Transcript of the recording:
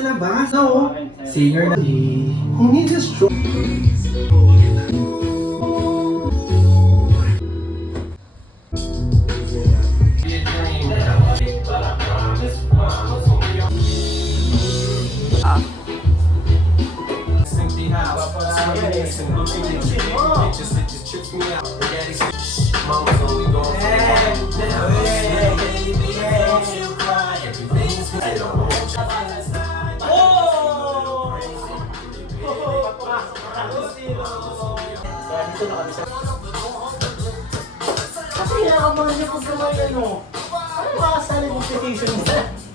sa labas. No, singer na. Who needs a stroke? Kasi kinakabahan niya pag gawin ano. Ano makasali ng petition niya?